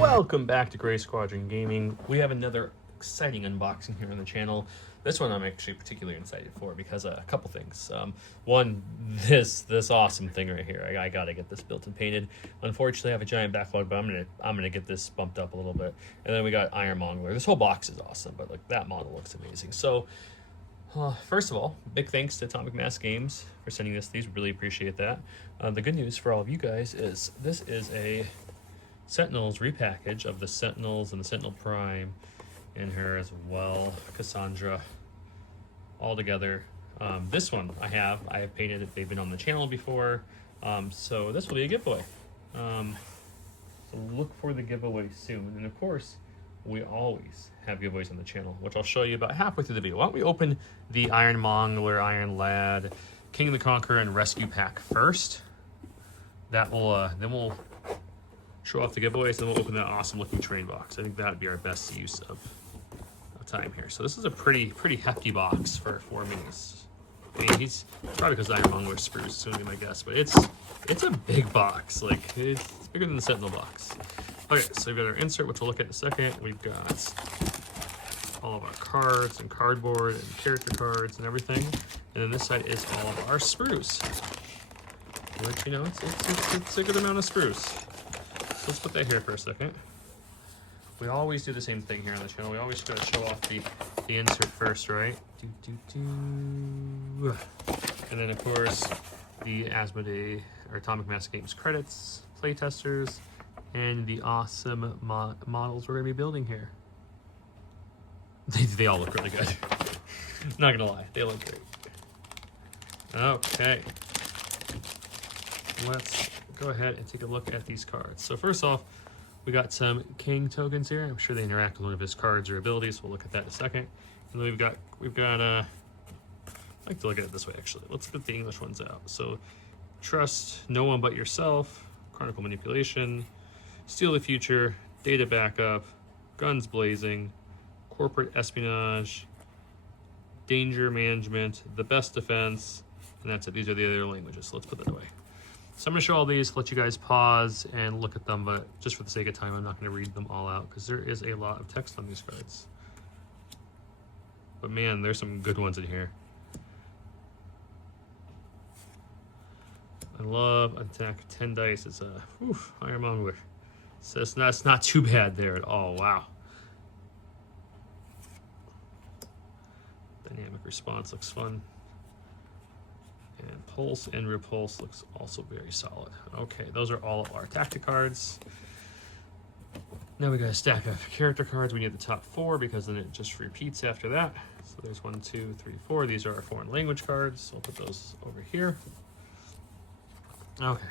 Welcome back to Gray Squadron Gaming. We have another exciting unboxing here on the channel. This one I'm actually particularly excited for because a couple things. One, this awesome thing right here. I gotta get this built and painted. Unfortunately, I have a giant backlog, but I'm gonna get this bumped up a little bit. And then we got Iron Monger. This whole box is awesome, but like that model looks amazing. So, first of all, big thanks to Atomic Mass Games for sending us these. Really appreciate that. The good news for all of you guys is this is a Sentinels repackage of the Sentinels and the Sentinel Prime in her as well, Cassandra, all together. This one I have painted it. They've been on the channel before, so this will be a giveaway. So look for the giveaway soon. And of course, we always have giveaways on the channel, which I'll show you about halfway through the video. Why don't we open the Iron Mongler, Iron Lad, King the Conqueror, and Rescue Pack first. That will then we'll show off the giveaways, then we'll open that awesome looking train box. I think that would be our best use of time here. So this is a pretty hefty box for 4 minis. I mean, he's probably because Iron Mongler spruce is going to be my guess, but it's a big box. Like it's bigger than the Sentinel box. Okay, so we've got our insert, which we'll look at in a second. We've got all of our cards and cardboard and character cards and everything, and then this side is all of our spruce. Which, you know, it's a good amount of spruce. So let's put that here for a second. We always do the same thing here on the channel. We always gotta show off the insert first, right? And then of course the Asmodee or Atomic Mass Games credits, playtesters, and the awesome models we're gonna be building here. They all look really good. Not gonna lie, they look great. Okay. Let's go ahead and take a look at these cards. So first off, we got some Kang tokens here. I'm sure they interact with one of his cards or abilities. We'll look at that in a second. And then we've got I like to look at it this way actually. Let's put the English ones out. So trust no one but yourself, chronicle manipulation, steal the future, data backup, guns blazing, corporate espionage, danger management, the best defense, and that's it. These are the other languages. So let's put that away. So I'm going to show all these, let you guys pause and look at them, but just for the sake of time, I'm not going to read them all out because there is a lot of text on these cards. But man, there's some good ones in here. I love attack 10 dice. It's a Iron Monger. So that's not too bad there at all. Wow. Dynamic response looks fun. And Pulse and Repulse looks also very solid. Okay, those are all of our tactic cards. Now we got a stack of character cards. We need the top 4 because then it just repeats after that. So there's 1, 2, 3, 4. These are our foreign language cards. So we'll put those over here. Okay,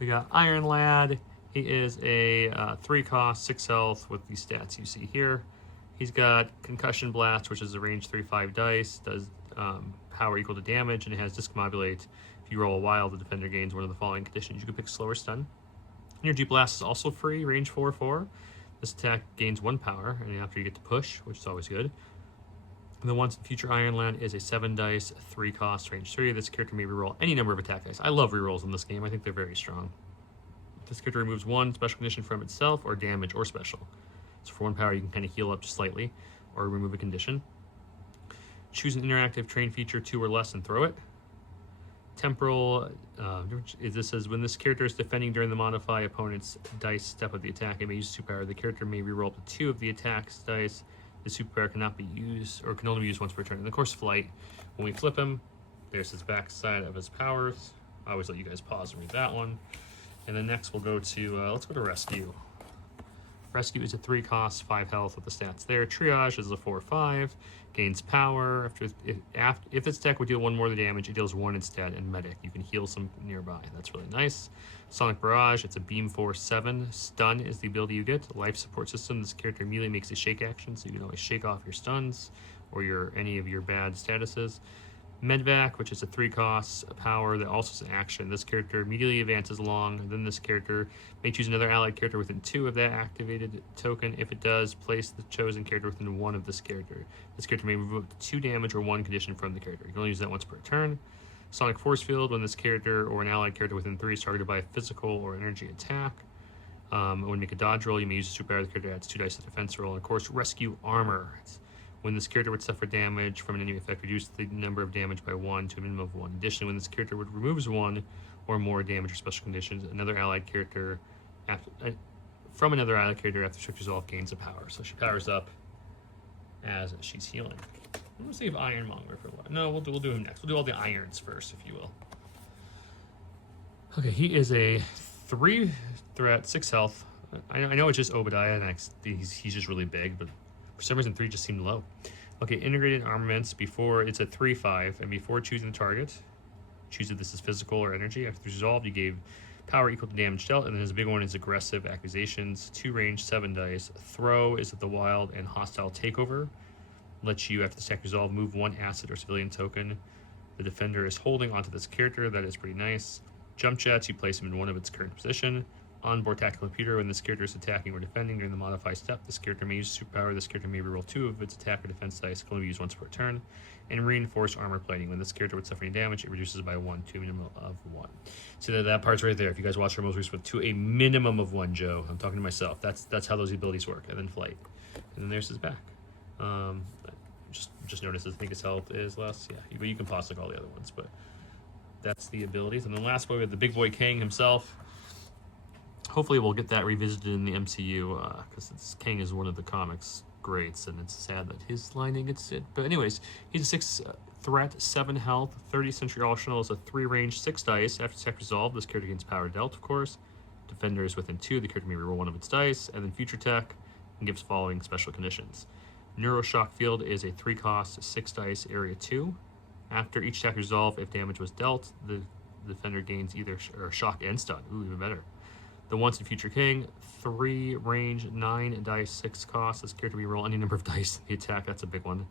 we got Iron Lad. He is a 3 cost, 6 health with the stats you see here. He's got Concussion Blast, which is a range 3/5 dice, does power equal to damage, and it has Discombobulate. If you roll a wild, the defender gains one of the following conditions. You can pick Slow or Stun. Energy Blast is also free, range 4/4. This attack gains 1 power, and after you get to push, which is always good. And then once in future, Iron Land is a 7 dice, 3 cost, range 3. This character may reroll any number of attack dice. I love rerolls in this game. I think they're very strong. This character removes 1 special condition from itself, or damage, or special. So for 1 power, you can kind of heal up just slightly, or remove a condition. Choose an interactive train feature 2 or less and throw it. Temporal, this says when this character is defending during the modify opponent's dice step of the attack, it may use superpower. The character may reroll up to 2 of the attack's dice. The superpower cannot be used, or can only be used once per turn. And of course, flight. When we flip him, there's his backside of his powers. I always let you guys pause and read that one. And then next we'll go to, let's go to Rescue. Rescue is a 3 cost, 5 health with the stats there. Triage is a 4/5, gains power. If its deck would deal 1 more of the damage, it deals 1 instead. And Medic, you can heal some nearby. That's really nice. Sonic Barrage, it's a beam 4/7. Stun is the ability you get. Life support system, this character immediately makes a shake action, so you can always shake off your stuns or any of your bad statuses. Medvac, which is a 3 cost power that also is an action. This character immediately advances along, and then this character may choose another allied character within 2 of that activated token. If it does, place the chosen character within 1 of this character. This character may remove 2 damage or 1 condition from the character. You can only use that once per turn. Sonic Force Field, when this character or an allied character within 3 is targeted by a physical or energy attack. When you make a dodge roll, you may use a superpower. The character adds 2 dice to the defense roll. And of course, rescue armor. When this character would suffer damage from an enemy effect, reduce the number of damage by 1 to a minimum of 1. Additionally, when this character would removes 1 or more damage or special conditions, another allied character from another allied character after strict resolve gains a power. So she powers up as she's healing. I'm gonna save Ironmonger for a while. No, we'll do him next. We'll do all the irons first, if you will. Okay, he is a 3 threat, 6 health. I know it's just Obadiah, and he's just really big, but for some reason 3 just seemed low. Okay, integrated armaments. Before it's a 3/5, and before choosing the target, choose if this is physical or energy. After resolved, you gave power equal to damage dealt, and then his big one is aggressive accusations. 2 range, 7 dice. Throw is at the wild and hostile takeover. Lets you, after the attack resolve, move 1 asset or civilian token the defender is holding onto this character. That is pretty nice. Jump jets, you place him in one of its current position. Onboard tactical computer, when this character is attacking or defending during the modify step, this character may use superpower. This character may reroll 2 of its attack or defense dice, can only be used once per turn. And reinforced armor plating, when this character would suffer any damage, it reduces by 1 to a minimum of 1. See that part's right there. If you guys watch our most recent one, to a minimum of 1, Joe. I'm talking to myself. That's how those abilities work. And then flight. And then there's his back. Just notice I think his health is less. Yeah, but you can pause like all the other ones, but that's the abilities. And then last boy, we have the big boy Kang himself. Hopefully we'll get that revisited in the MCU, because Kang is one of the comics greats, and it's sad that his lining gets it. But anyways, he's a 6 threat, 7 health, 30th Century Arsenal is a 3 range, 6 dice. After attack resolved, this character gains power dealt, of course. Defender is within 2, the character may reroll 1 of its dice, and then future tech and gives following special conditions. Neuroshock Field is a 3 cost, 6 dice, area 2. After each attack resolve, if damage was dealt, the defender gains either shock and stun. Ooh, even better. The Once and Future King, 3 range, 9 dice, 6 cost. This character may roll any number of dice in the attack. That's a big one.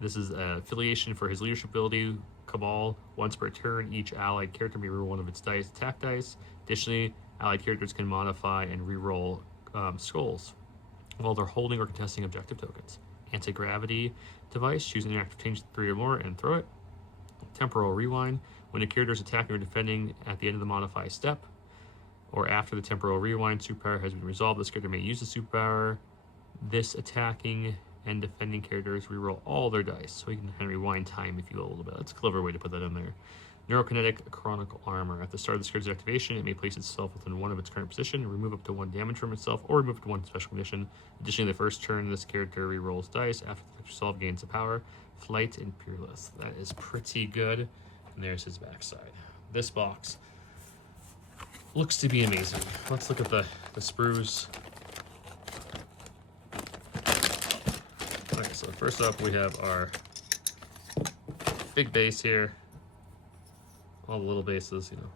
This is affiliation for his leadership ability, Cabal. Once per turn, each allied character may reroll 1 of its dice, attack dice. Additionally, allied characters can modify and reroll skulls while they're holding or contesting objective tokens. Anti-gravity device, choose an interactive change 3 or more and throw it. Temporal rewind, when a character is attacking or defending at the end of the modify step, or after the temporal rewind superpower has been resolved, this character may use the superpower. This attacking and defending characters reroll all their dice, so you can kind of rewind time, if you will, a little bit. That's a clever way to put that in there. Neurokinetic Chronicle Armor. At the start of this character's activation, it may place itself within 1 of its current position and remove up to 1 damage from itself, or remove up to 1 special condition. Additionally, the first turn, this character rerolls dice. After the resolve, gains a power. Flight and Peerless. That is pretty good. And there's his backside. This box looks to be amazing. Let's look at the sprues. Okay, so first up we have our big base here. All the little bases, you know.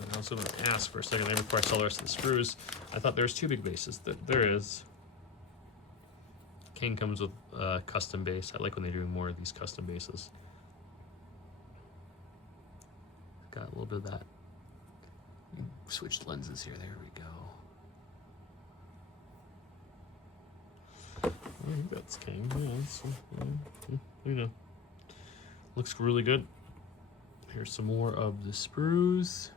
I also want to ask for a second, before I saw the rest of the sprues, I thought there was 2 big bases. There is. King comes with a custom base. I like when they do more of these custom bases. Got a little bit of that. Switched lenses here. There we go. I think that's King. Yeah, you know. Looks really good. Here's some more of the sprues,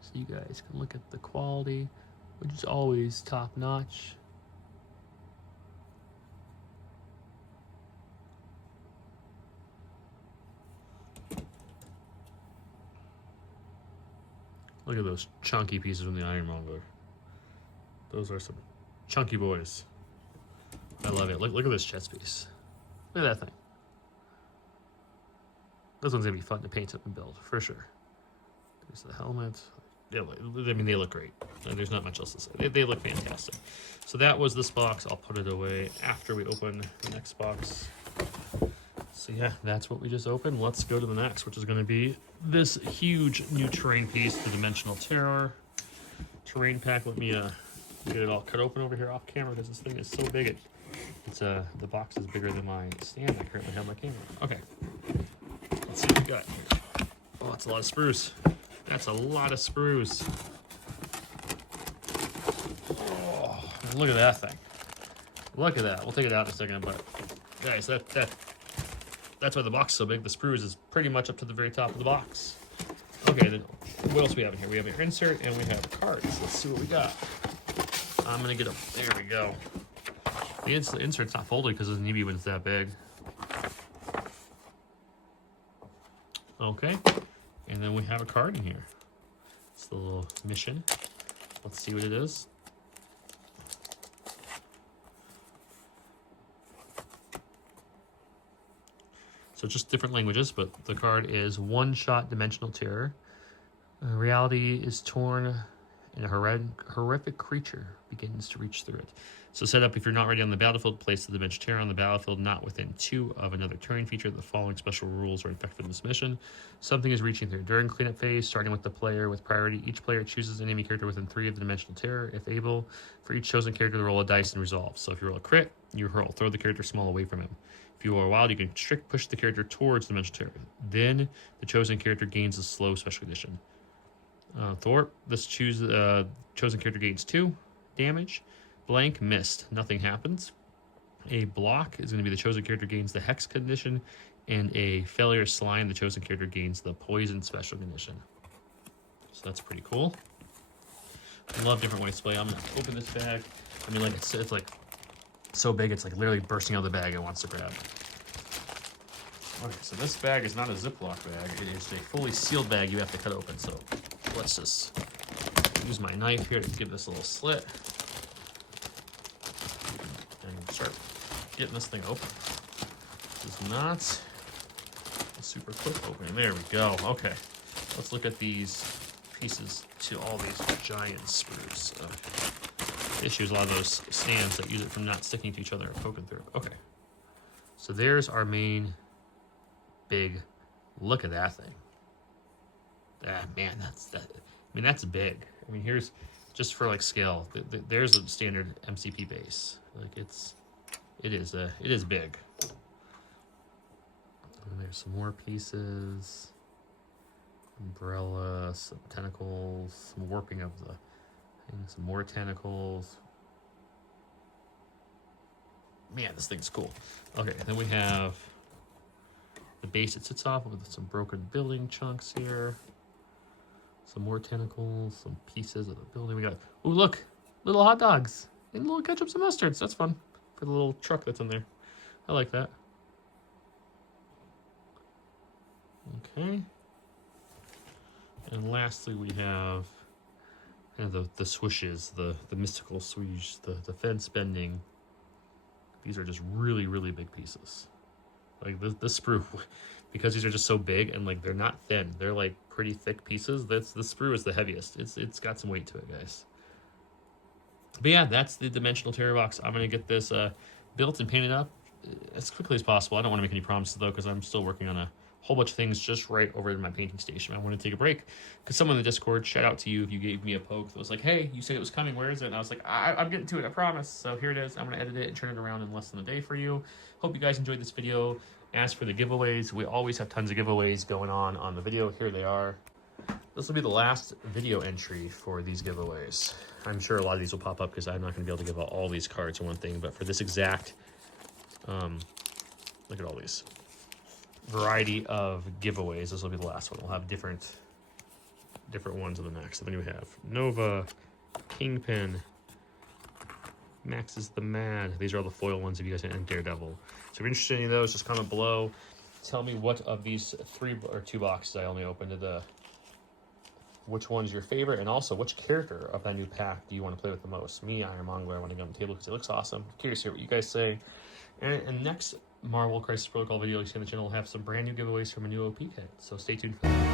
so you guys can look at the quality, which is always top notch. Look at those chunky pieces from the Ironmonger. Those are some chunky boys. I love it. Look at this chest piece. Look at that thing. This one's gonna be fun to paint up and build, for sure. There's the helmet. Yeah, I mean, they look great. There's not much else to say. They look fantastic. So that was this box. I'll put it away after we open the next box. So yeah, that's what we just opened. Let's go to the next, which is going to be this huge new terrain piece, the Dimensional Terror terrain pack. Let me get it all cut open over here off camera, because this thing is so big. It's the box is bigger than my stand I currently have my camera. Okay, let's see what we got. Oh, that's a lot of sprues. That's a lot of sprues. Oh, look at that thing. Look at that. We'll take it out in a second, but guys, that's why the box is so big. The sprues is pretty much up to the very top of the box. Okay, then What else we have in here? We have an insert and we have cards. Let's see what we got. I'm gonna get them. There we go. The insert's not folded because it doesn't need to be when it's that big. Okay, and then we have a card in here. It's the little mission. Let's see what it is. So just different languages, but the card is one-shot dimensional terror. Reality is torn and a horrific creature begins to reach through it. So set up, if you're not ready on the battlefield, place the dimensional terror on the battlefield not within 2 of another turn feature. The following special rules are effective in this mission. Something is reaching through. During cleanup phase, starting with the player with priority, each player chooses an enemy character within 3 of the dimensional terror. If able, for each chosen character to roll a dice and resolve. So if you roll a crit, you throw the character small away from him. If you roll wild, you can push the character towards the dimensional terror. Then the chosen character gains a slow special condition. Thor, this chosen character gains 2 damage. Blank, missed, nothing happens. A block is going to be the chosen character gains the hex condition, and a failure slime, the chosen character gains the poison special condition. So that's pretty cool. I love different ways to play. I'm going to open this bag. I mean, like it's like so big, it's like literally bursting out of the bag it wants to grab. Okay, so this bag is not a Ziploc bag. It is a fully sealed bag you have to cut open. So let's just use my knife here to give this a little slit and start getting this thing open. This is not a super quick opening. There we go. Okay, let's look at these pieces to all these giant screws. The issue is a lot of those stands that use it from not sticking to each other or poking through. Okay, so there's our main big. Look at that thing. Ah, man, that's big. I mean, here's just for like scale. There's a standard MCP base. Like it is big. And there's some more pieces. Umbrella, some tentacles, some warping of the thing, some more tentacles. Man, this thing's cool. Okay, then we have the base it sits off with some broken building chunks here. Some more tentacles, some pieces of the building. We got, ooh, look, little hot dogs and little ketchups and mustards. That's fun for the little truck that's in there. I like that. Okay. And lastly, we have kind of the swishes, the mystical swish, the fence bending. These are just really, really big pieces. Like this sprue, because these are just so big and like they're not thin, they're like pretty thick pieces. The sprue is the heaviest. It's got some weight to it, guys. But yeah, that's the dimensional terror box. I'm gonna get this built and painted up as quickly as possible. I don't want to make any promises though, because I'm still working on a whole bunch of things just right over in my painting station. I want to take a break because someone in the Discord, shout out to you if you gave me a poke that was like, hey, you said it was coming, where is it? And I was like, I'm getting to it, I promise. So here it is. I'm going to edit it and turn it around in less than a day for you. Hope you guys enjoyed this video. As for the giveaways, we always have tons of giveaways going on the video. Here they are. This will be the last video entry for these giveaways. I'm sure a lot of these will pop up because I'm not going to be able to give out all these cards in one thing, but for this exact, look at all these variety of giveaways, this will be the last one. We'll have different ones in the next. Then we have Nova, Kingpin, Max is the Mad. These are all the foil ones if you guys and Daredevil. So if you're interested in any of those, just comment below. Tell me what of these 3 or 2 boxes I only opened which one's your favorite, and also which character of that new pack do you want to play with the most? Me, Iron Monger, I want to get on the table because it looks awesome. I'm curious to hear what you guys say. And next Marvel Crisis Protocol video you see on the channel will have some brand new giveaways from a new OP kit. So stay tuned for that.